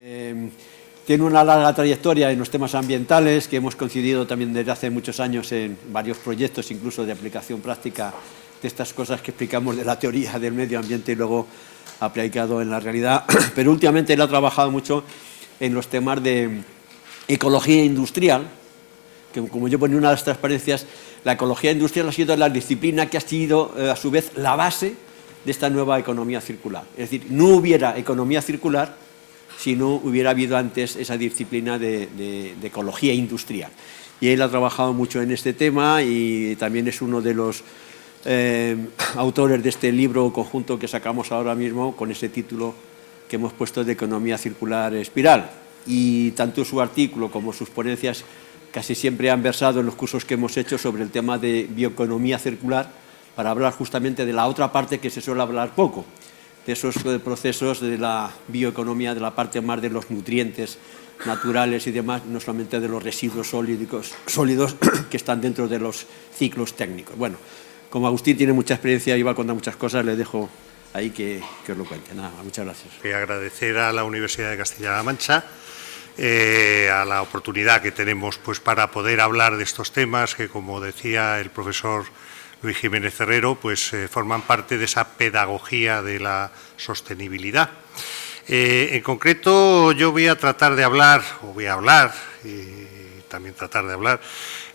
Tiene una larga trayectoria en los temas ambientales, que hemos coincidido también desde hace muchos años en varios proyectos, incluso de aplicación práctica de estas cosas que explicamos de la teoría del medio ambiente y luego aplicado en la realidad. Pero últimamente él ha trabajado mucho en los temas de ecología industrial, que como yo ponía en una de las transparencias, la ecología industrial ha sido la disciplina que ha sido a su vez la base de esta nueva economía circular. Es decir, no hubiera economía circular si no hubiera habido antes esa disciplina de ecología industrial. Y él ha trabajado mucho en este tema y también es uno de los autores de este libro conjunto que sacamos ahora mismo con ese título que hemos puesto de Economía Circular Espiral. Y tanto su artículo como sus ponencias casi siempre han versado en los cursos que hemos hecho sobre el tema de bioeconomía circular, para hablar justamente de la otra parte que se suele hablar poco, de esos procesos de la bioeconomía, de la parte más de los nutrientes naturales y demás, no solamente de los residuos sólidos que están dentro de los ciclos técnicos. Bueno, como Agustín tiene mucha experiencia y va a contar muchas cosas, le dejo ahí que os lo cuente. Nada, muchas gracias. Voy a agradecer a la Universidad de Castilla-La Mancha a la oportunidad que tenemos pues, para poder hablar de estos temas que, como decía el profesor Luis Jiménez Herrero, pues forman parte de esa pedagogía de la sostenibilidad. En concreto, yo voy a tratar de hablar, y también tratar de hablar,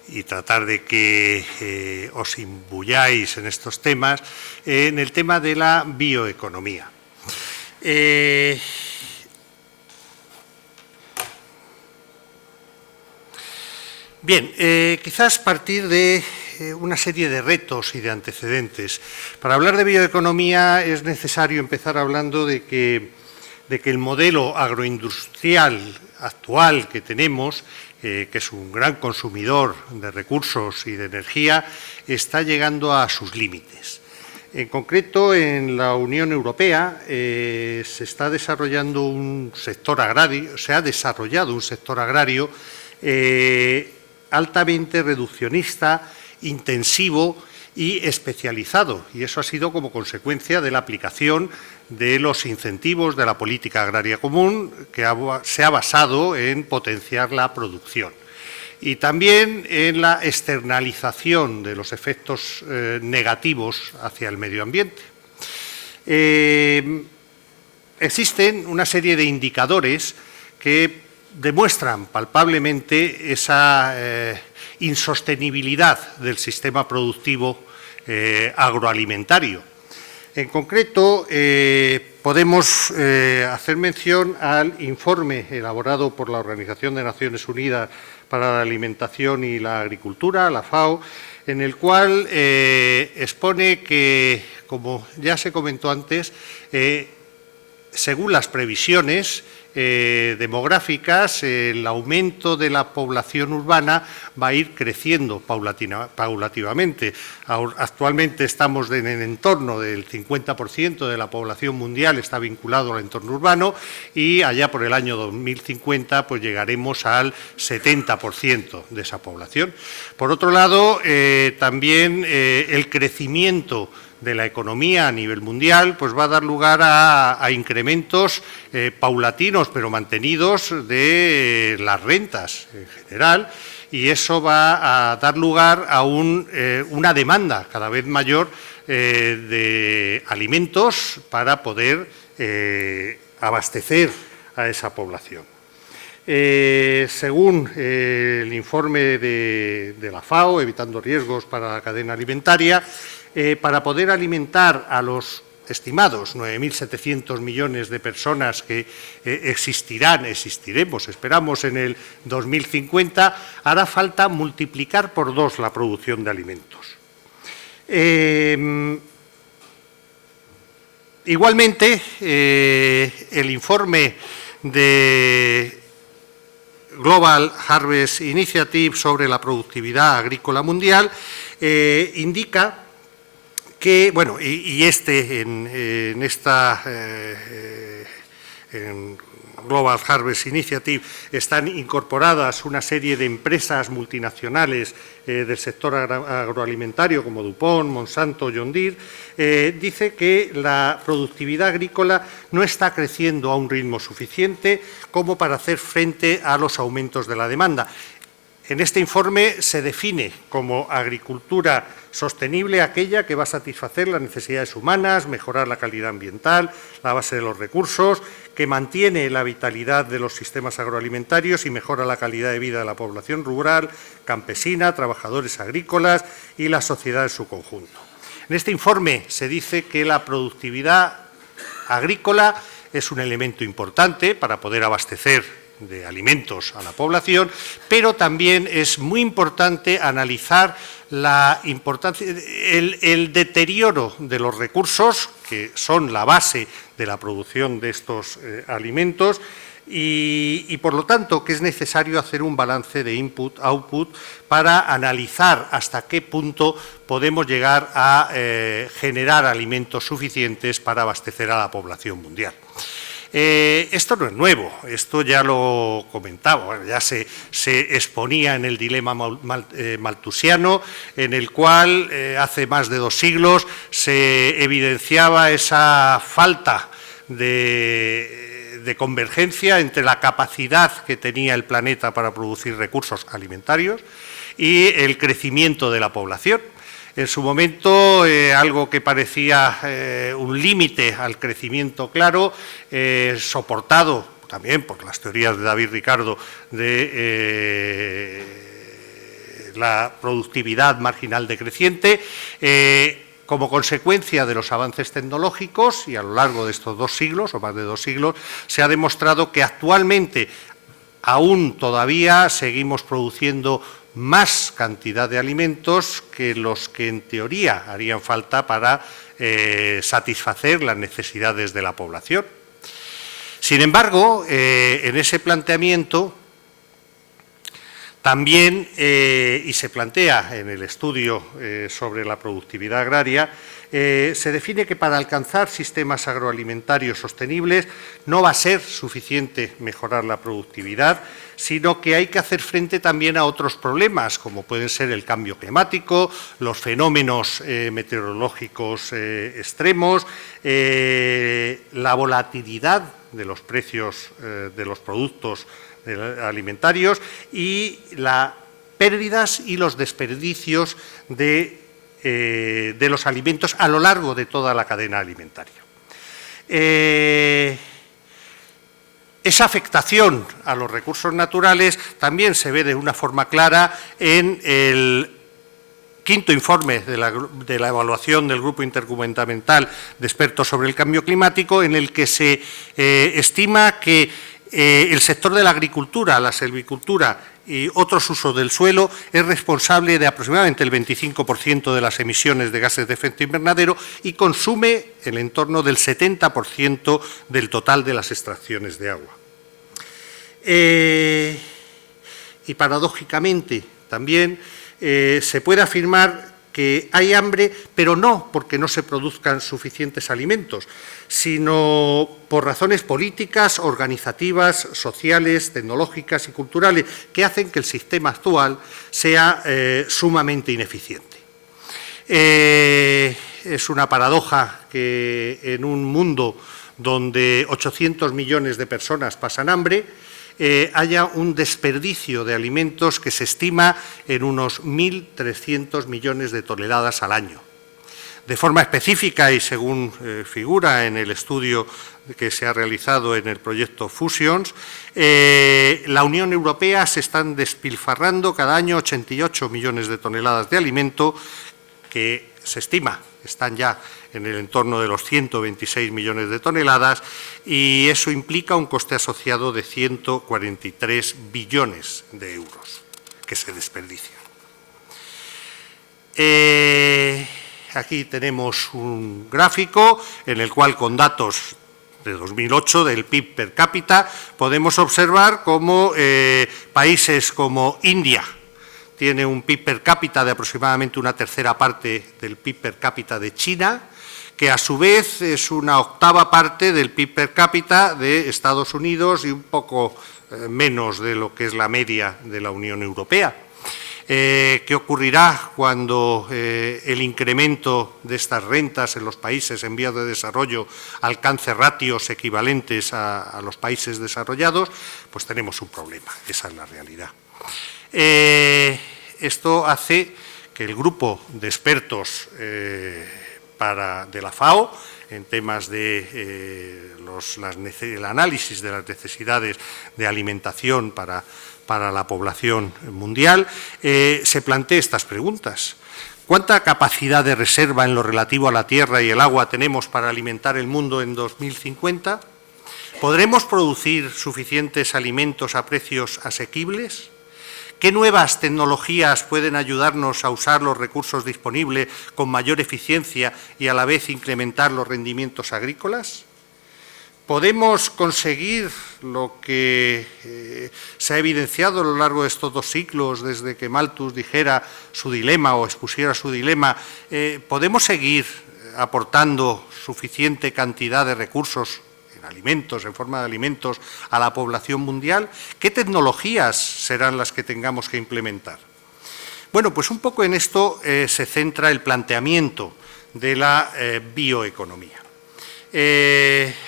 y tratar de que os imbuyáis en estos temas, en el tema de la bioeconomía. Bien, quizás partir de una serie de retos y de antecedentes. Para hablar de bioeconomía es necesario empezar hablando de que el modelo agroindustrial actual que tenemos, que es un gran consumidor de recursos y de energía, está llegando a sus límites. En concreto, en la Unión Europea se está desarrollando un sector agrario, se ha desarrollado un sector agrario altamente reduccionista, intensivo y especializado, y eso ha sido como consecuencia de la aplicación de los incentivos de la política agraria común, que se ha basado en potenciar la producción. Y también en la externalización de los efectos negativos hacia el medio ambiente. Existen una serie de indicadores que demuestran palpablemente esa insostenibilidad del sistema productivo agroalimentario. En concreto, podemos hacer mención al informe elaborado por la Organización de Naciones Unidas para la Alimentación y la Agricultura, la FAO, en el cual expone que, como ya se comentó antes, según las previsiones demográficas, el aumento de la población urbana va a ir creciendo paulativamente. Actualmente estamos en el entorno del 50% de la población mundial está vinculado al entorno urbano y allá por el año 2050 pues llegaremos al 70% de esa población. Por otro lado, también el crecimiento de la economía a nivel mundial, pues va a dar lugar a incrementos paulatinos pero mantenidos de las rentas en general, y eso va a dar lugar a una demanda cada vez mayor de alimentos para poder abastecer a esa población. Según el informe de la FAO, Evitando riesgos para la cadena alimentaria, para poder alimentar a los estimados 9.700 millones de personas que existiremos, esperamos, en el 2050, hará falta multiplicar por 2 la producción de alimentos. Igualmente, el informe de Global Harvest Initiative sobre la productividad agrícola mundial indica que, bueno, en Global Harvest Initiative, están incorporadas una serie de empresas multinacionales del sector agroalimentario, como DuPont, Monsanto, John Deere, dice que la productividad agrícola no está creciendo a un ritmo suficiente como para hacer frente a los aumentos de la demanda. En este informe se define como agricultura sostenible aquella que va a satisfacer las necesidades humanas, mejorar la calidad ambiental, la base de los recursos, que mantiene la vitalidad de los sistemas agroalimentarios y mejora la calidad de vida de la población rural, campesina, trabajadores agrícolas y la sociedad en su conjunto. En este informe se dice que la productividad agrícola es un elemento importante para poder abastecer de alimentos a la población, pero también es muy importante analizar la importancia, el deterioro de los recursos, que son la base de la producción de estos alimentos, y por lo tanto que es necesario hacer un balance de input-output para analizar hasta qué punto podemos llegar a generar alimentos suficientes para abastecer a la población mundial. Esto no es nuevo, esto ya lo comentaba, bueno, ya se exponía en el dilema malthusiano, en el cual hace más de 2 siglos se evidenciaba esa falta de convergencia entre la capacidad que tenía el planeta para producir recursos alimentarios y el crecimiento de la población. En su momento, algo que parecía un límite al crecimiento claro, soportado también por las teorías de David Ricardo de la productividad marginal decreciente, como consecuencia de los avances tecnológicos, y a lo largo de estos 2 siglos, o más de 2 siglos, se ha demostrado que actualmente aún todavía seguimos produciendo más cantidad de alimentos que los que en teoría harían falta para satisfacer las necesidades de la población. Sin embargo, en ese planteamiento también, y se plantea en el estudio sobre la productividad agraria, se define que para alcanzar sistemas agroalimentarios sostenibles no va a ser suficiente mejorar la productividad, sino que hay que hacer frente también a otros problemas, como pueden ser el cambio climático, los fenómenos meteorológicos extremos, la volatilidad de los precios de los productos alimentarios y las pérdidas y los desperdicios de los alimentos a lo largo de toda la cadena alimentaria. Esa afectación a los recursos naturales también se ve de una forma clara en el 5º informe de la evaluación del Grupo Intergubernamental de Expertos sobre el Cambio Climático, en el que se estima que el sector de la agricultura, la silvicultura y otros usos del suelo es responsable de aproximadamente el 25% de las emisiones de gases de efecto invernadero y consume el entorno del 70% del total de las extracciones de agua. Y paradójicamente también se puede afirmar que hay hambre, pero no porque no se produzcan suficientes alimentos, sino por razones políticas, organizativas, sociales, tecnológicas y culturales, que hacen que el sistema actual sea sumamente ineficiente. Es una paradoja que en un mundo donde 800 millones de personas pasan hambre, haya un desperdicio de alimentos que se estima en unos 1.300 millones de toneladas al año. De forma específica y según figura en el estudio que se ha realizado en el proyecto Fusions, la Unión Europea se están despilfarrando cada año 88 millones de toneladas de alimento que se estima están ya en el entorno de los 126 millones de toneladas y eso implica un coste asociado de 143 billones de euros que se desperdician. Aquí tenemos un gráfico en el cual con datos de 2008 del PIB per cápita podemos observar cómo países como India tiene un PIB per cápita de aproximadamente una tercera parte del PIB per cápita de China, que a su vez es una octava parte del PIB per cápita de Estados Unidos y un poco menos de lo que es la media de la Unión Europea. ¿Qué ocurrirá cuando el incremento de estas rentas en los países en vías de desarrollo alcance ratios equivalentes a los países desarrollados? Pues tenemos un problema, esa es la realidad. Esto hace que el grupo de expertos de la FAO en temas de el análisis de las necesidades de alimentación para la población mundial, se plantee estas preguntas. ¿Cuánta capacidad de reserva en lo relativo a la tierra y el agua tenemos para alimentar el mundo en 2050? ¿Podremos producir suficientes alimentos a precios asequibles? ¿Qué nuevas tecnologías pueden ayudarnos a usar los recursos disponibles con mayor eficiencia y a la vez incrementar los rendimientos agrícolas? ¿Podemos conseguir lo que se ha evidenciado a lo largo de estos 2 siglos, desde que Malthus dijera su dilema o expusiera su dilema? ¿Podemos seguir aportando suficiente cantidad de recursos en alimentos, en forma de alimentos, a la población mundial? ¿Qué tecnologías serán las que tengamos que implementar? Bueno, pues un poco en esto se centra el planteamiento de la bioeconomía.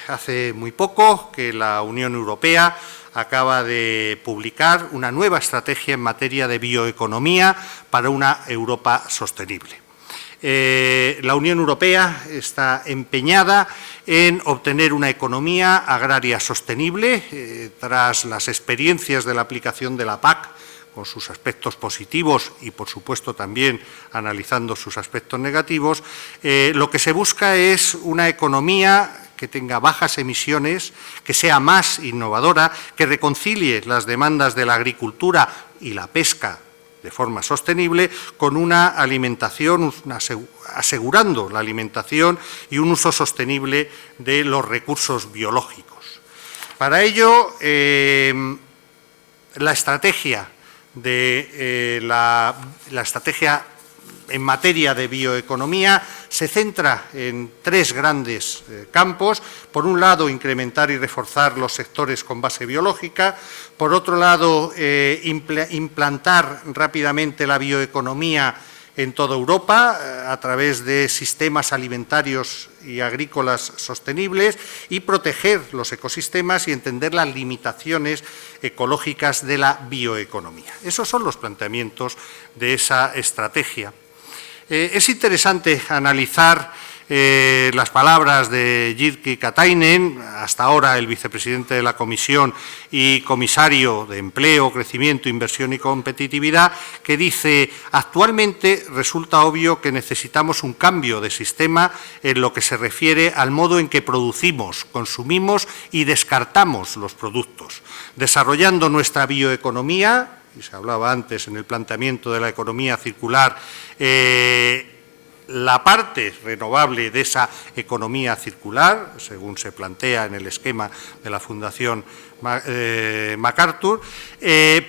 Hace muy poco que la Unión Europea acaba de publicar una nueva estrategia en materia de bioeconomía para una Europa sostenible. La Unión Europea está empeñada en obtener una economía agraria sostenible tras las experiencias de la aplicación de la PAC, con sus aspectos positivos y, por supuesto, también analizando sus aspectos negativos. Lo que se busca es una economía que tenga bajas emisiones, que sea más innovadora, que reconcilie las demandas de la agricultura y la pesca de forma sostenible con una alimentación, asegurando la alimentación y un uso sostenible de los recursos biológicos. Para ello, la estrategia la estrategia en materia de bioeconomía se centra en 3 grandes campos. Por un lado, incrementar y reforzar los sectores con base biológica. Por otro lado, implantar rápidamente la bioeconomía en toda Europa a través de sistemas alimentarios y agrícolas sostenibles y proteger los ecosistemas y entender las limitaciones ecológicas de la bioeconomía. Esos son los planteamientos de esa estrategia. Es interesante analizar las palabras de Jyrki Katainen, hasta ahora el vicepresidente de la Comisión y comisario de Empleo, Crecimiento, Inversión y Competitividad, que dice: actualmente resulta obvio que necesitamos un cambio de sistema en lo que se refiere al modo en que producimos, consumimos y descartamos los productos, desarrollando nuestra bioeconomía, y se hablaba antes en el planteamiento de la economía circular, la parte renovable de esa economía circular, según se plantea en el esquema de la Fundación MacArthur,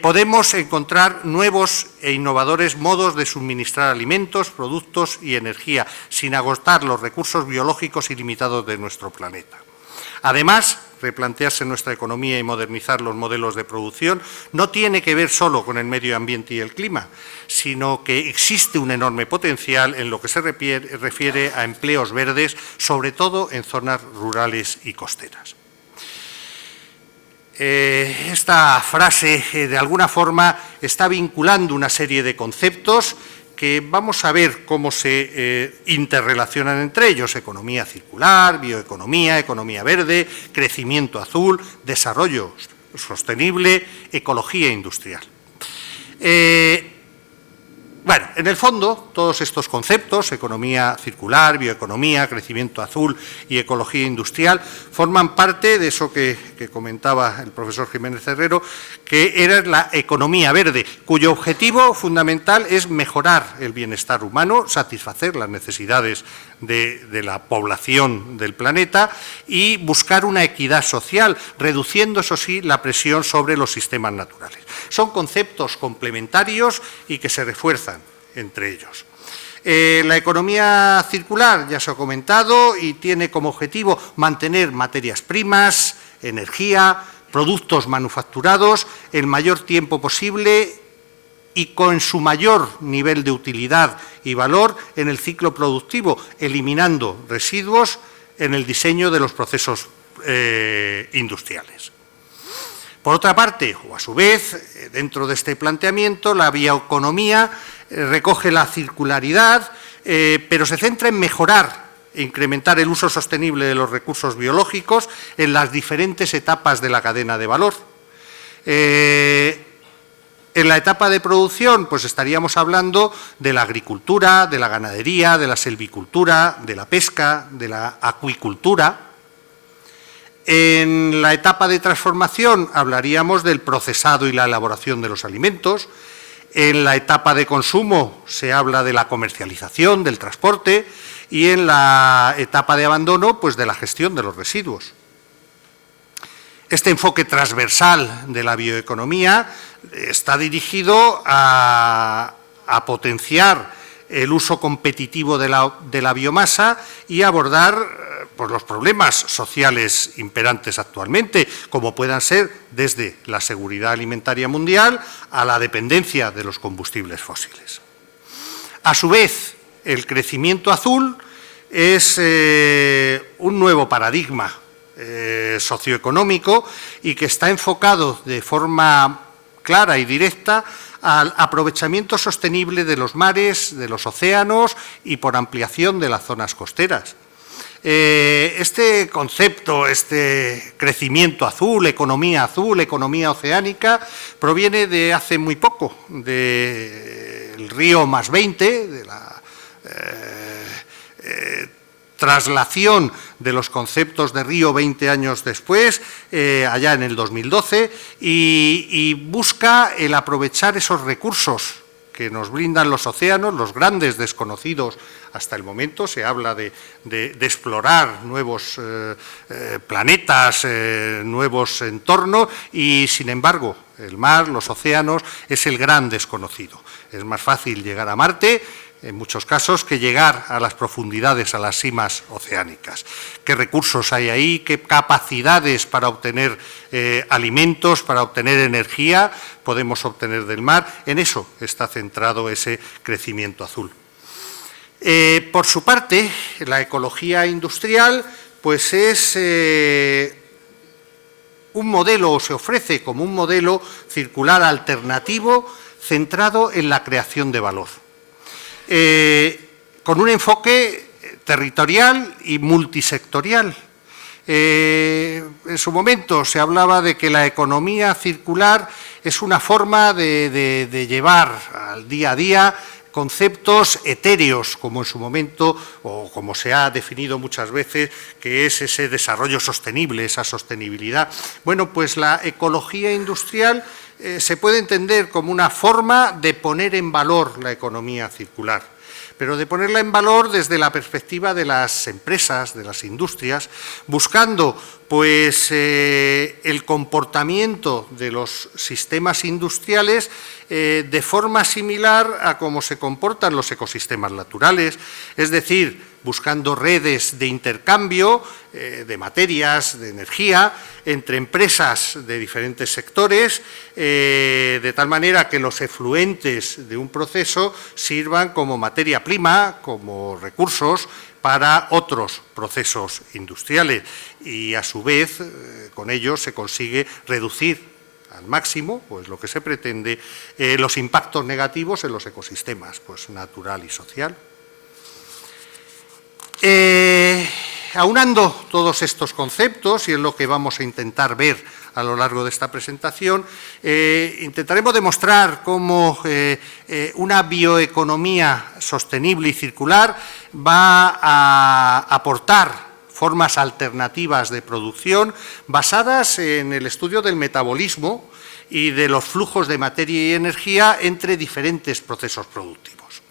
podemos encontrar nuevos e innovadores modos de suministrar alimentos, productos y energía, sin agotar los recursos biológicos ilimitados de nuestro planeta. Además, replantearse nuestra economía y modernizar los modelos de producción no tiene que ver solo con el medio ambiente y el clima, sino que existe un enorme potencial en lo que se refiere a empleos verdes, sobre todo en zonas rurales y costeras. Esta frase, de alguna forma, está vinculando una serie de conceptos que vamos a ver cómo se interrelacionan entre ellos: economía circular, bioeconomía, economía verde, crecimiento azul, desarrollo sostenible, ecología industrial. Bueno, en el fondo, todos estos conceptos, economía circular, bioeconomía, crecimiento azul y ecología industrial, forman parte de eso que comentaba el profesor Jiménez Herrero, que era la economía verde, cuyo objetivo fundamental es mejorar el bienestar humano, satisfacer las necesidades de la población del planeta y buscar una equidad social, reduciendo, eso sí, la presión sobre los sistemas naturales. Son conceptos complementarios y que se refuerzan entre ellos. La economía circular, ya se ha comentado, y tiene como objetivo mantener materias primas, energía, productos manufacturados el mayor tiempo posible y con su mayor nivel de utilidad y valor en el ciclo productivo, eliminando residuos en el diseño de los procesos industriales. Por otra parte, o a su vez, dentro de este planteamiento, la bioeconomía recoge la circularidad, pero se centra en mejorar e incrementar el uso sostenible de los recursos biológicos en las diferentes etapas de la cadena de valor. En la etapa de producción, pues estaríamos hablando de la agricultura, de la ganadería, de la silvicultura, de la pesca, de la acuicultura. En la etapa de transformación hablaríamos del procesado y la elaboración de los alimentos. En la etapa de consumo se habla de la comercialización, del transporte, y en la etapa de abandono, pues de la gestión de los residuos. Este enfoque transversal de la bioeconomía está dirigido a potenciar el uso competitivo de la biomasa y abordar pues, los problemas sociales imperantes actualmente, como puedan ser desde la seguridad alimentaria mundial a la dependencia de los combustibles fósiles. A su vez, el crecimiento azul es un nuevo paradigma socioeconómico y que está enfocado de forma clara y directa al aprovechamiento sostenible de los mares, de los océanos y por ampliación de las zonas costeras. Este concepto, este crecimiento azul, economía oceánica, proviene de hace muy poco, del Río +20, de la traslación de los conceptos de Río 20 años después, allá en el 2012, y busca el aprovechar esos recursos que nos brindan los océanos, los grandes desconocidos hasta el momento. Se habla de explorar nuevos planetas, nuevos entornos, y sin embargo el mar, los océanos, es el gran desconocido. Es más fácil llegar a Marte, en muchos casos, que llegar a las profundidades, a las cimas oceánicas. ¿Qué recursos hay ahí? ¿Qué capacidades para obtener alimentos, para obtener energía podemos obtener del mar? En eso está centrado ese crecimiento azul. Por su parte, la ecología industrial pues es un modelo, o se ofrece como un modelo circular alternativo centrado en la creación de valor. Con un enfoque territorial y multisectorial. En su momento se hablaba de que la economía circular es una forma de llevar al día a día conceptos etéreos, como en su momento, o como se ha definido muchas veces, que es ese desarrollo sostenible, esa sostenibilidad. Bueno, pues la ecología industrial se puede entender como una forma de poner en valor la economía circular, pero de ponerla en valor desde la perspectiva de las empresas, de las industrias, buscando pues el comportamiento de los sistemas industriales de forma similar a cómo se comportan los ecosistemas naturales, es decir, buscando redes de intercambio de materias, de energía, entre empresas de diferentes sectores, de tal manera que los efluentes de un proceso sirvan como materia prima, como recursos para otros procesos industriales, y a su vez con ello se consigue reducir al máximo, pues lo que se pretende, los impactos negativos en los ecosistemas, pues natural y social. Aunando todos estos conceptos, y es lo que vamos a intentar ver a lo largo de esta presentación, intentaremos demostrar cómo una bioeconomía sostenible y circular va a aportar formas alternativas de producción basadas en el estudio del metabolismo y de los flujos de materia y energía entre diferentes procesos productivos.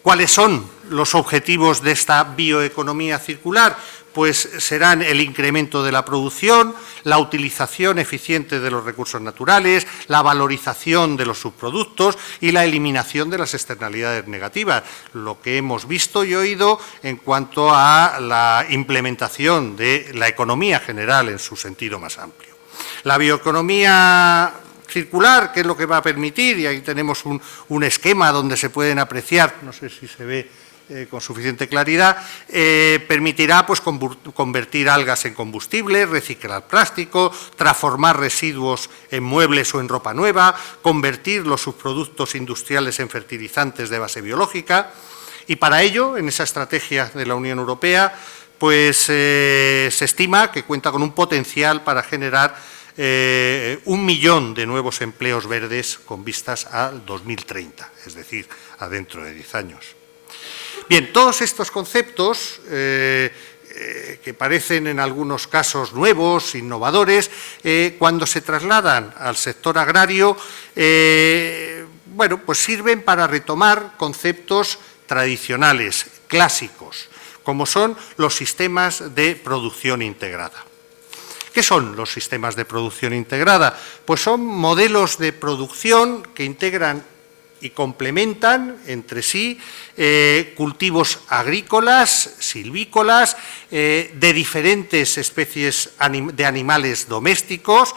¿Cuáles son los objetivos de esta bioeconomía circular? pues serán el incremento de la producción, la utilización eficiente de los recursos naturales, la valorización de los subproductos y la eliminación de las externalidades negativas, lo que hemos visto y oído en cuanto a la implementación de la economía general en su sentido más amplio. La bioeconomía circular, que es lo que va a permitir, y ahí tenemos un esquema donde se pueden apreciar, no sé si se ve con suficiente claridad, permitirá pues, convertir algas en combustible, reciclar plástico, transformar residuos en muebles o en ropa nueva, convertir los subproductos industriales en fertilizantes de base biológica, y para ello, en esa estrategia de la Unión Europea, pues se estima que cuenta con un potencial para generar 1 millón de nuevos empleos verdes con vistas al 2030, es decir, a dentro de 10 años. Bien, todos estos conceptos, que parecen en algunos casos nuevos, innovadores, cuando se trasladan al sector agrario, bueno, pues sirven para retomar conceptos tradicionales, clásicos, como son los sistemas de producción integrada. ¿Qué son los sistemas de producción integrada? Pues son modelos de producción que integran y complementan entre sí cultivos agrícolas, silvícolas, de diferentes especies de animales domésticos,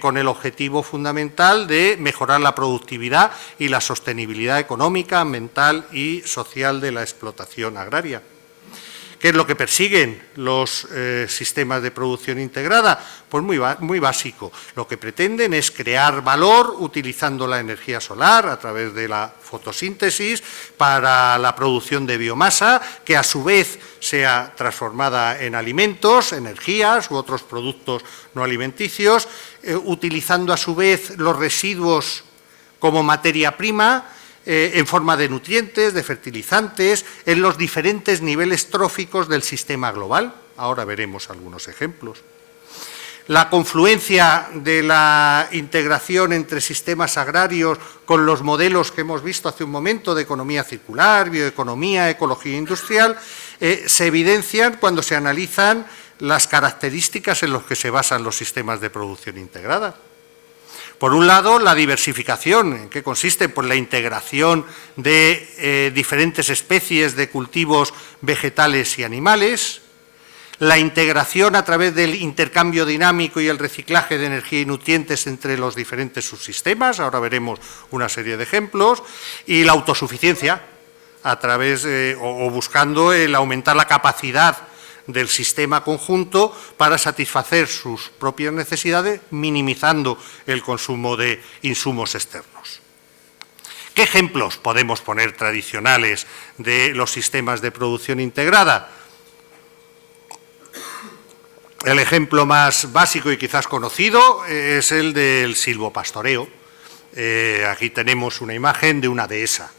con el objetivo fundamental de mejorar la productividad y la sostenibilidad económica, ambiental y social de la explotación agraria. ¿Qué es lo que persiguen los sistemas de producción integrada? Pues muy básico. Lo que pretenden es crear valor utilizando la energía solar a través de la fotosíntesis para la producción de biomasa, que a su vez sea transformada en alimentos, energías u otros productos no alimenticios, utilizando a su vez los residuos como materia prima, en forma de nutrientes, de fertilizantes, en los diferentes niveles tróficos del sistema global. Ahora veremos algunos ejemplos. La confluencia de la integración entre sistemas agrarios con los modelos que hemos visto hace un momento de economía circular, bioeconomía, ecología industrial, se evidencian cuando se analizan las características en las que se basan los sistemas de producción integrada. Por un lado, la diversificación, ¿en qué consiste? Pues la integración de diferentes especies de cultivos vegetales y animales, la integración a través del intercambio dinámico y el reciclaje de energía y nutrientes entre los diferentes subsistemas, ahora veremos una serie de ejemplos, y la autosuficiencia, a través o buscando el aumentar la capacidad del sistema conjunto para satisfacer sus propias necesidades, minimizando el consumo de insumos externos. ¿Qué ejemplos podemos poner tradicionales de los sistemas de producción integrada? El ejemplo más básico y quizás conocido es el del silvopastoreo. Aquí tenemos una imagen de una dehesa,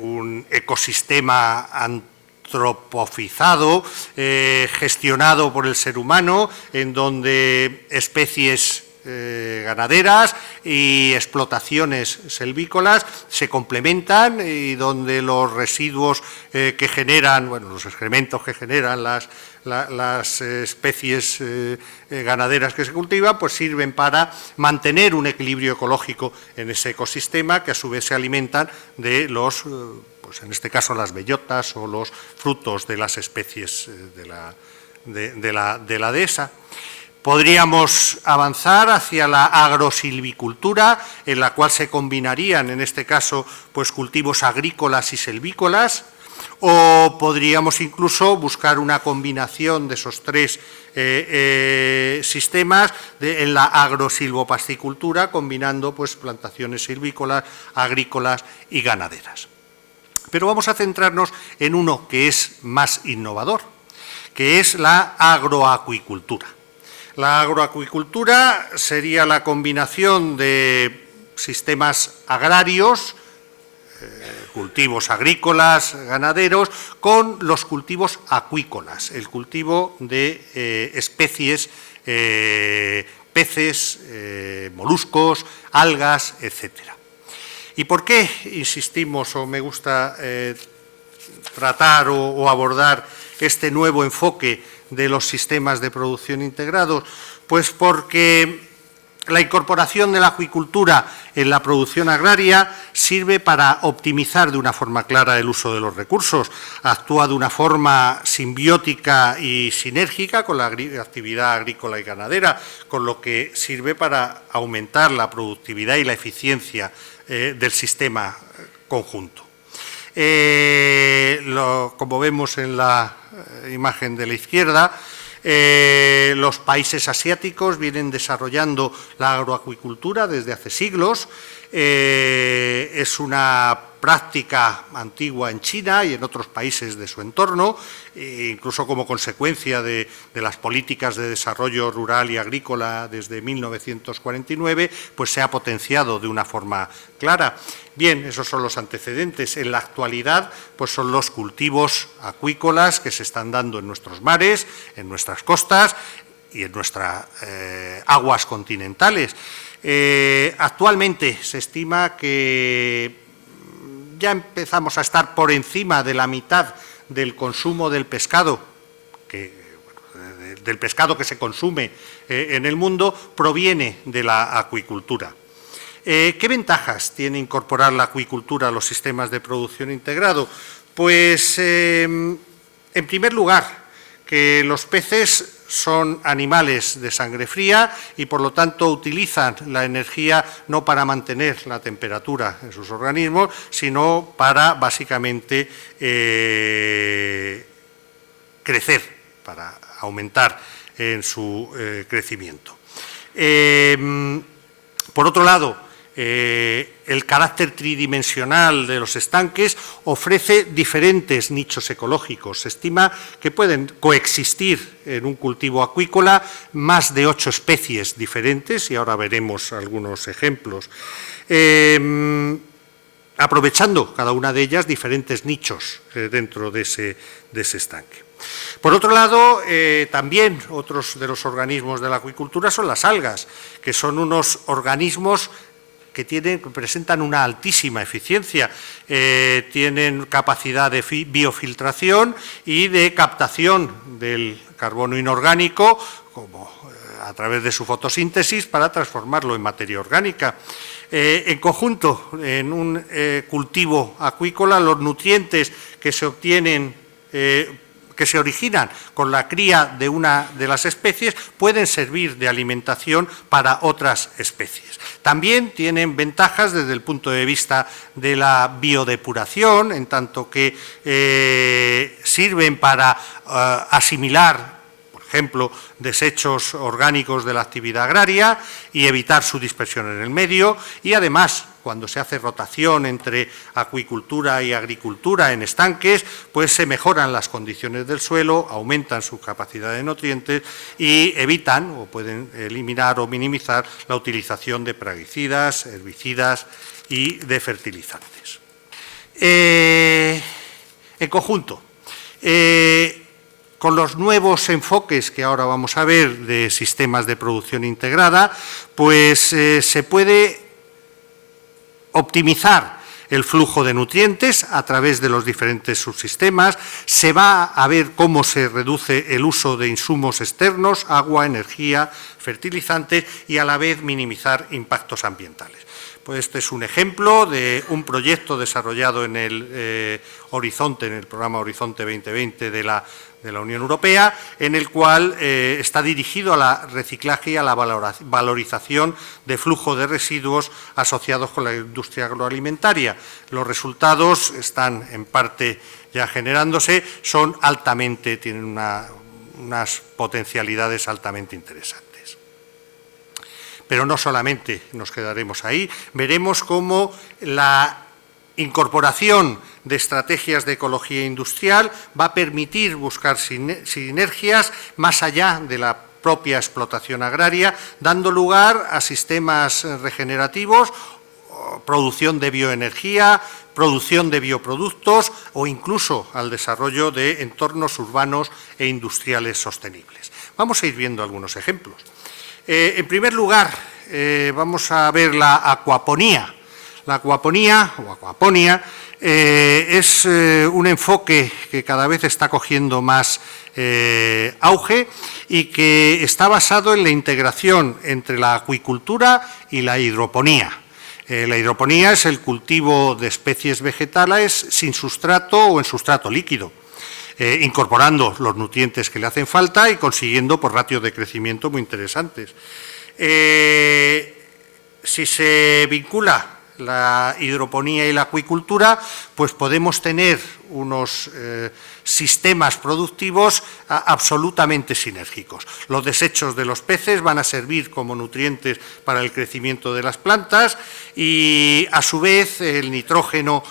un ecosistema antropofizado, gestionado por el ser humano, en donde especies ganaderas y explotaciones selvícolas se complementan y donde los residuos que generan, bueno, los excrementos que generan las especies ganaderas que se cultivan, pues sirven para mantener un equilibrio ecológico en ese ecosistema, que a su vez se alimentan de los pues en este caso las bellotas o los frutos de las especies de la dehesa. Podríamos avanzar hacia la agrosilvicultura, en la cual se combinarían, en este caso, pues cultivos agrícolas y selvícolas, o podríamos incluso buscar una combinación de esos tres sistemas en la agrosilvopascicultura, combinando pues plantaciones silvícolas, agrícolas y ganaderas. Pero vamos a centrarnos en uno que es más innovador, que es la agroacuicultura. La agroacuicultura sería la combinación de sistemas agrarios, cultivos agrícolas, ganaderos, con los cultivos acuícolas, el cultivo de especies, peces, moluscos, algas, etcétera. ¿Y por qué insistimos o me gusta tratar o abordar este nuevo enfoque de los sistemas de producción integrados? Pues porque la incorporación de la acuicultura en la producción agraria sirve para optimizar de una forma clara el uso de los recursos, actúa de una forma simbiótica y sinérgica con la actividad agrícola y ganadera, con lo que sirve para aumentar la productividad y la eficiencia del sistema conjunto. Como vemos en la imagen de la izquierda, los países asiáticos vienen desarrollando la agroacuicultura desde hace siglos. Es una práctica antigua en China y en otros países de su entorno, incluso como consecuencia de las políticas de desarrollo rural y agrícola desde 1949, pues se ha potenciado de una forma clara. Bien, esos son los antecedentes. En la actualidad, pues son los cultivos acuícolas que se están dando en nuestros mares, en nuestras costas y en nuestras aguas continentales. Actualmente se estima que ya empezamos a estar por encima de la mitad del consumo del pescado, del pescado que se consume en el mundo, proviene de la acuicultura. ¿Qué ventajas tiene incorporar la acuicultura a los sistemas de producción integrado? Pues, en primer lugar, que los peces son animales de sangre fría y, por lo tanto, utilizan la energía no para mantener la temperatura en sus organismos, sino para, básicamente, crecer, para aumentar en su crecimiento. Por otro lado, el carácter tridimensional de los estanques ofrece diferentes nichos ecológicos. Se estima que pueden coexistir en un cultivo acuícola más de 8 especies diferentes, y ahora veremos algunos ejemplos, aprovechando cada una de ellas diferentes nichos dentro de ese estanque. Por otro lado, también otros de los organismos de la acuicultura son las algas, que son unos organismos que presentan una altísima eficiencia, tienen capacidad de biofiltración y de captación del carbono inorgánico a través de su fotosíntesis para transformarlo en materia orgánica. En conjunto, en un cultivo acuícola, los nutrientes que se obtienen que se originan con la cría de una de las especies pueden servir de alimentación para otras especies. También tienen ventajas desde el punto de vista de la biodepuración, en tanto que sirven para asimilar, por ejemplo, desechos orgánicos de la actividad agraria y evitar su dispersión en el medio, y además, cuando se hace rotación entre acuicultura y agricultura en estanques, pues se mejoran las condiciones del suelo, aumentan su capacidad de nutrientes y evitan o pueden eliminar o minimizar la utilización de plaguicidas, herbicidas y de fertilizantes. En conjunto, con los nuevos enfoques que ahora vamos a ver de sistemas de producción integrada, pues se puede optimizar el flujo de nutrientes a través de los diferentes subsistemas, se va a ver cómo se reduce el uso de insumos externos, agua, energía, fertilizantes y a la vez minimizar impactos ambientales. Pues este es un ejemplo de un proyecto desarrollado en el en el programa Horizonte 2020 de la Unión Europea, en el cual está dirigido a la reciclaje y a la valorización de flujo de residuos asociados con la industria agroalimentaria. Los resultados están en parte ya generándose, tienen unas potencialidades altamente interesantes. Pero no solamente nos quedaremos ahí, veremos cómo la incorporación de estrategias de ecología industrial va a permitir buscar sinergias más allá de la propia explotación agraria, dando lugar a sistemas regenerativos, producción de bioenergía, producción de bioproductos o incluso al desarrollo de entornos urbanos e industriales sostenibles. Vamos a ir viendo algunos ejemplos. En primer lugar, vamos a ver la acuaponía. La acuaponía o acuaponia es un enfoque que cada vez está cogiendo más auge y que está basado en la integración entre la acuicultura y la hidroponía. La hidroponía es el cultivo de especies vegetales sin sustrato o en sustrato líquido, incorporando los nutrientes que le hacen falta y consiguiendo ratios de crecimiento muy interesantes. Si se vincula la hidroponía y la acuicultura, pues podemos tener unos sistemas productivos absolutamente sinérgicos. Los desechos de los peces van a servir como nutrientes para el crecimiento de las plantas y, a su vez, el nitrógeno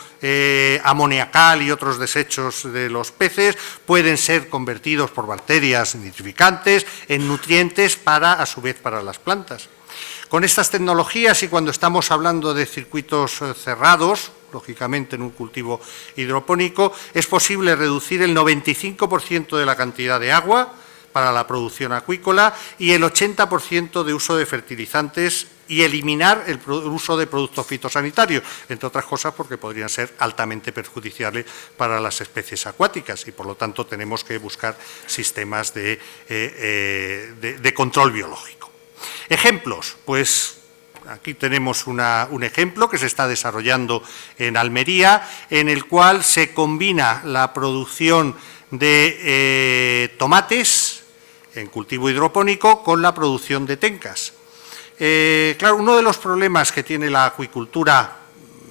amoniacal y otros desechos de los peces pueden ser convertidos por bacterias nitrificantes en nutrientes a su vez, para las plantas. Con estas tecnologías y cuando estamos hablando de circuitos cerrados, lógicamente en un cultivo hidropónico, es posible reducir el 95% de la cantidad de agua para la producción acuícola y el 80% de uso de fertilizantes y eliminar el uso de productos fitosanitarios, entre otras cosas porque podrían ser altamente perjudiciales para las especies acuáticas y, por lo tanto, tenemos que buscar sistemas de control biológico. Ejemplos, pues aquí tenemos un ejemplo que se está desarrollando en Almería, en el cual se combina la producción de tomates en cultivo hidropónico con la producción de tencas. Claro, uno de los problemas que tiene la acuicultura,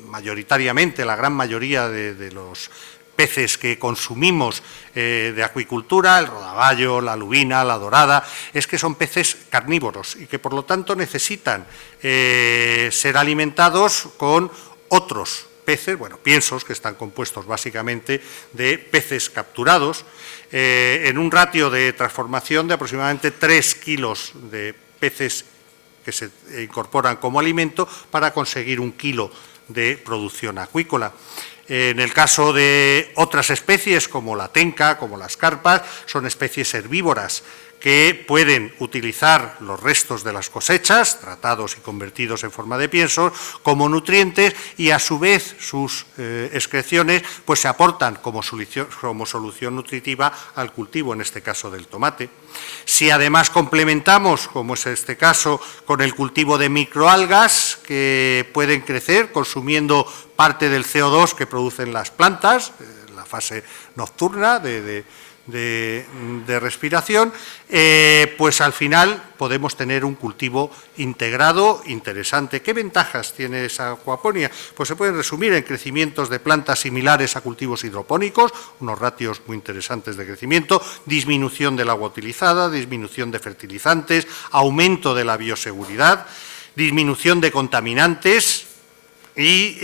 mayoritariamente, la gran mayoría de los peces que consumimos de acuicultura, el rodaballo, la lubina, la dorada, es que son peces carnívoros y que, por lo tanto, necesitan ser alimentados con otros peces, piensos que están compuestos básicamente de peces capturados, en un ratio de transformación de aproximadamente 3 kilos de peces que se incorporan como alimento para conseguir 1 kilo de producción acuícola. En el caso de otras especies, como la tenca, como las carpas, son especies herbívoras que pueden utilizar los restos de las cosechas, tratados y convertidos en forma de piensos, como nutrientes y, a su vez, sus excreciones pues se aportan como solución nutritiva al cultivo, en este caso del tomate. Si además complementamos, como es este caso, con el cultivo de microalgas que pueden crecer consumiendo parte del CO2 que producen las plantas, en la fase nocturna de respiración, pues al final podemos tener un cultivo integrado interesante. ¿Qué ventajas tiene esa acuaponía? Pues se pueden resumir en crecimientos de plantas similares a cultivos hidropónicos, unos ratios muy interesantes de crecimiento, disminución del agua utilizada, disminución de fertilizantes, aumento de la bioseguridad, disminución de contaminantes. Y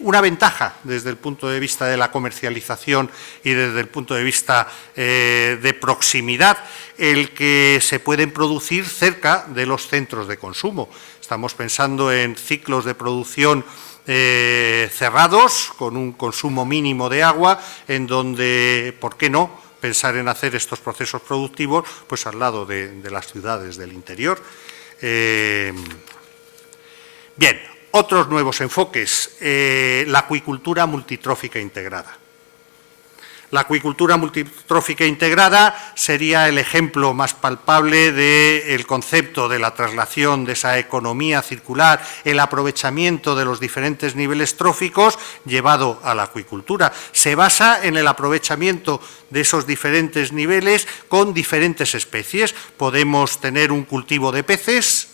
una ventaja desde el punto de vista de la comercialización y desde el punto de vista de proximidad, el que se pueden producir cerca de los centros de consumo. Estamos pensando en ciclos de producción cerrados, con un consumo mínimo de agua, en donde, ¿por qué no?, pensar en hacer estos procesos productivos pues al lado de las ciudades del interior. Bien. Otros nuevos enfoques, la acuicultura multitrófica integrada. La acuicultura multitrófica integrada sería el ejemplo más palpable del concepto de la traslación de esa economía circular, el aprovechamiento de los diferentes niveles tróficos llevado a la acuicultura. Se basa en el aprovechamiento de esos diferentes niveles con diferentes especies. Podemos tener un cultivo de peces,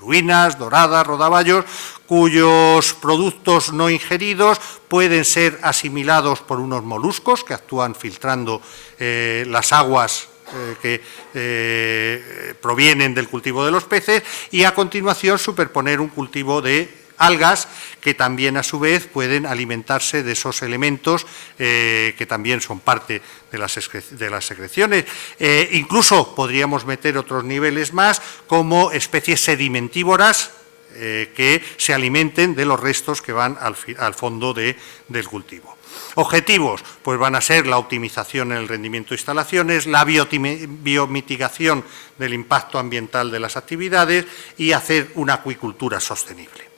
lubinas, doradas, rodaballos, cuyos productos no ingeridos pueden ser asimilados por unos moluscos que actúan filtrando las aguas que provienen del cultivo de los peces y, a continuación, superponer un cultivo de algas que también, a su vez, pueden alimentarse de esos elementos que también son parte de las secreciones. Incluso podríamos meter otros niveles más, como especies sedimentívoras que se alimenten de los restos que van al fondo del cultivo. Objetivos, pues van a ser la optimización en el rendimiento de instalaciones, la biomitigación del impacto ambiental de las actividades y hacer una acuicultura sostenible.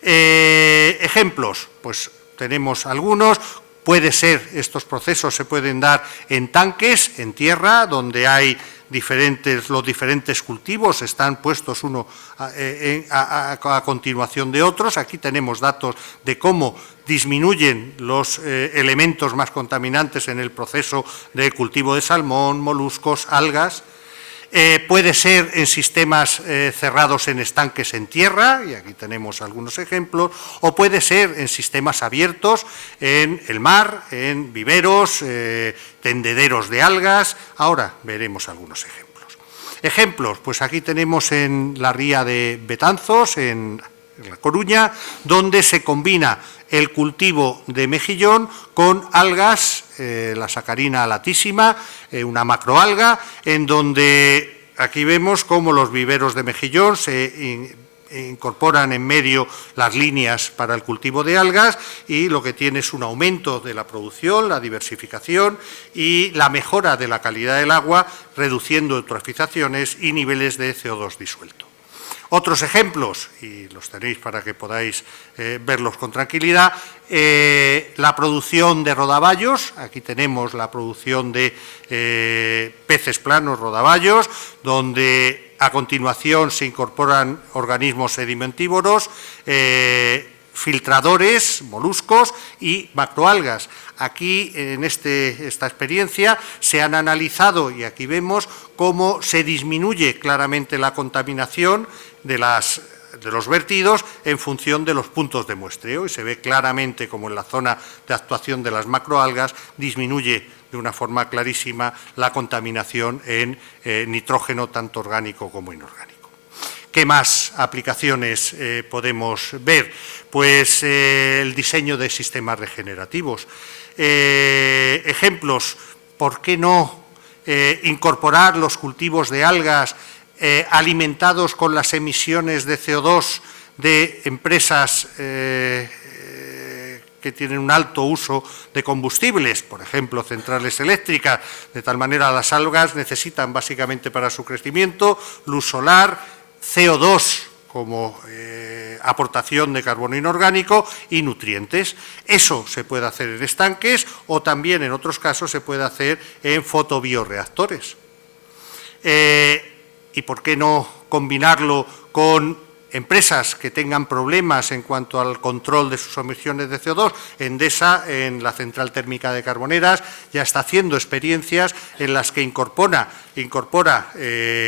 Ejemplos, pues tenemos algunos. Puede ser, estos procesos se pueden dar en tanques, en tierra, donde hay los diferentes cultivos están puestos uno a continuación de otros. Aquí tenemos datos de cómo disminuyen los elementos más contaminantes en el proceso de cultivo de salmón, moluscos, algas. Puede ser en sistemas cerrados en estanques en tierra, y aquí tenemos algunos ejemplos, o puede ser en sistemas abiertos en el mar, en viveros, tendederos de algas. Ahora veremos algunos ejemplos. Ejemplos, pues aquí tenemos en la ría de Betanzos, en La Coruña, donde se combina el cultivo de mejillón con algas, la Saccharina alatísima, una macroalga, en donde aquí vemos cómo los viveros de mejillón se incorporan en medio las líneas para el cultivo de algas, y lo que tiene es un aumento de la producción, la diversificación y la mejora de la calidad del agua, reduciendo eutrofizaciones y niveles de CO2 disuelto. Otros ejemplos, y los tenéis para que podáis verlos con tranquilidad, la producción de rodaballos. Aquí tenemos la producción de peces planos rodaballos, donde a continuación se incorporan organismos sedimentívoros, filtradores, moluscos y macroalgas. Aquí, en esta experiencia, se han analizado, y aquí vemos cómo se disminuye claramente la contaminación de los vertidos en función de los puntos de muestreo, y se ve claramente como en la zona de actuación de las macroalgas disminuye de una forma clarísima la contaminación en nitrógeno, tanto orgánico como inorgánico. ¿Qué más aplicaciones podemos ver? Pues el diseño de sistemas regenerativos. Ejemplos, ¿por qué no incorporar los cultivos de algas alimentados con las emisiones de CO2 de empresas que tienen un alto uso de combustibles, por ejemplo, centrales eléctricas? De tal manera, las algas necesitan básicamente para su crecimiento luz solar, CO2 como aportación de carbono inorgánico y nutrientes. Eso se puede hacer en estanques, o también en otros casos se puede hacer en fotobioreactores. ¿Y por qué no combinarlo con empresas que tengan problemas en cuanto al control de sus emisiones de CO2? Endesa, en la central térmica de Carboneras, ya está haciendo experiencias en las que incorpora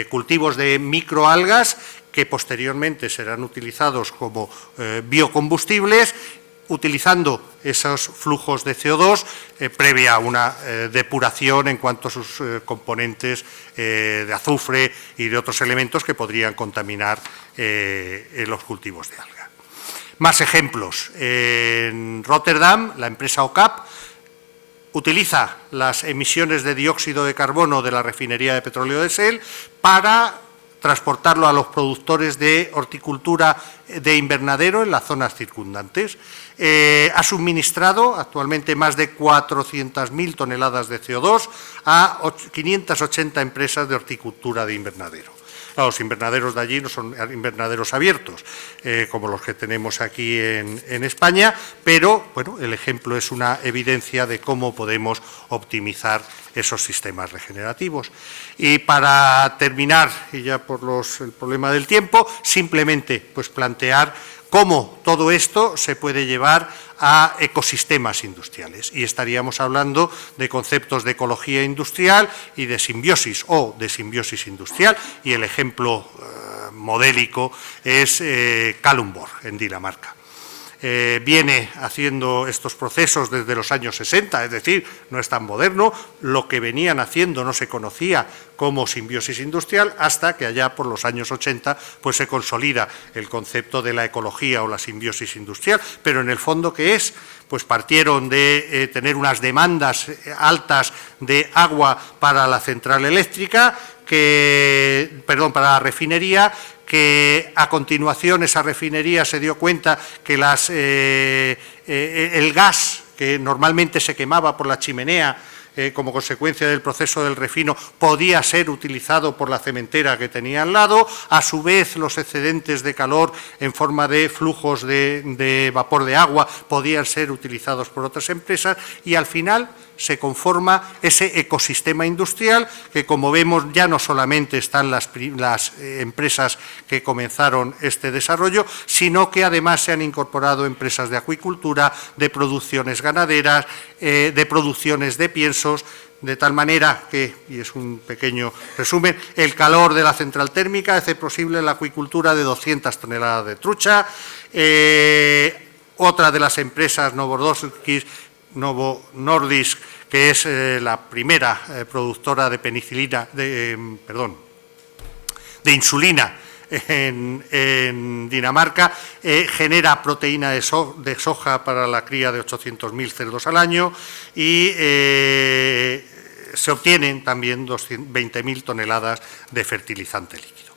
cultivos de microalgas que posteriormente serán utilizados como biocombustibles, utilizando esos flujos de CO2 previa a una depuración en cuanto a sus componentes de azufre y de otros elementos que podrían contaminar los cultivos de alga. Más ejemplos. En Rotterdam, la empresa OCAP utiliza las emisiones de dióxido de carbono de la refinería de petróleo de Shell para transportarlo a los productores de horticultura de invernadero en las zonas circundantes. Ha suministrado actualmente más de 400.000 toneladas de CO2 a 580 empresas de horticultura de invernadero. Los invernaderos de allí no son invernaderos abiertos, como los que tenemos aquí en España, pero bueno, el ejemplo es una evidencia de cómo podemos optimizar esos sistemas regenerativos. Y para terminar, y ya por el problema del tiempo, simplemente pues plantear cómo todo esto se puede llevar a ecosistemas industriales. Y estaríamos hablando de conceptos de ecología industrial y de simbiosis o de simbiosis industrial. Y el ejemplo modélico es Kalundborg, en Dinamarca. Viene haciendo estos procesos desde los años 60, es decir, no es tan moderno. Lo que venían haciendo no se conocía como simbiosis industrial hasta que allá por los años 80 pues se consolida el concepto de la ecología o la simbiosis industrial. Pero en el fondo, ¿qué es? Pues partieron de tener unas demandas altas de agua para la central eléctrica, para la refinería, que a continuación esa refinería se dio cuenta que el gas que normalmente se quemaba por la chimenea como consecuencia del proceso del refino, podía ser utilizado por la cementera que tenía al lado. A su vez, los excedentes de calor en forma de flujos de vapor de agua podían ser utilizados por otras empresas y al final se conforma ese ecosistema industrial que, como vemos, ya no solamente están las empresas que comenzaron este desarrollo, sino que además se han incorporado empresas de acuicultura, de producciones ganaderas, de producciones de piensos, de tal manera que, y es un pequeño resumen, el calor de la central térmica hace posible la acuicultura de 200 toneladas de trucha. Otra de las empresas, Novo Nordisk, que es la primera productora de penicilina, de insulina en Dinamarca, genera proteína de soja para la cría de 800.000 cerdos al año y se obtienen también 20.000 toneladas de fertilizante líquido.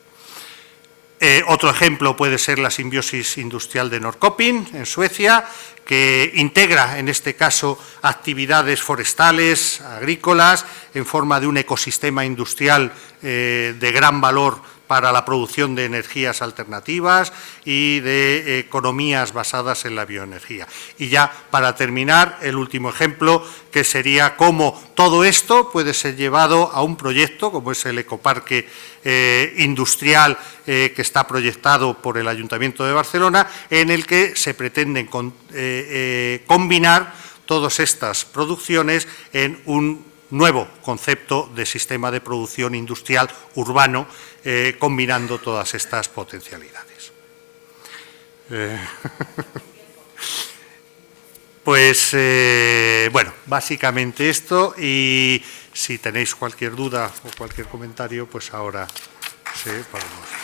Otro ejemplo puede ser la simbiosis industrial de Norrköping, en Suecia, que integra, en este caso, actividades forestales, agrícolas, en forma de un ecosistema industrial de gran valor para la producción de energías alternativas y de economías basadas en la bioenergía. Y ya, para terminar, el último ejemplo, que sería cómo todo esto puede ser llevado a un proyecto, como es el ecoparque industrial que está proyectado por el Ayuntamiento de Barcelona, en el que se pretenden combinar todas estas producciones en un nuevo concepto de sistema de producción industrial urbano, combinando todas estas potencialidades. Bueno, básicamente esto, y si tenéis cualquier duda o cualquier comentario, pues ahora sí, podemos.